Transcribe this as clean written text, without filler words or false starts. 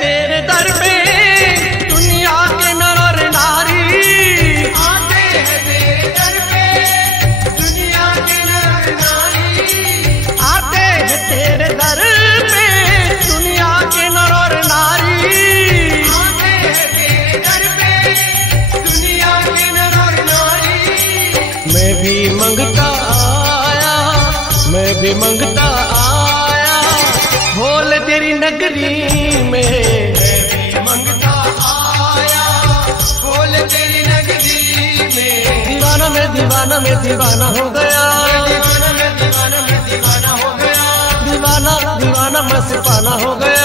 तेरे दर पे दुनिया के नर और नारी, आते हैं तेरे दर पे दुनिया के नर और नारी, आते हैं तेरे दर पे दुनिया के नर और नारी, आते हैं तेरे दर पे दुनिया के नर और नारी। मैं भी मंगता आया, मैं भी मंगता आया भोले तेरी नगरी में, मैं भी मंगता आया भोले तेरी नगरी में। दीवाना मैं दीवाना मैं दीवाना हो गया, दीवाना मैं दीवाना मैं दीवाना हो गया, दीवाना दीवाना मस्ताना हो गया।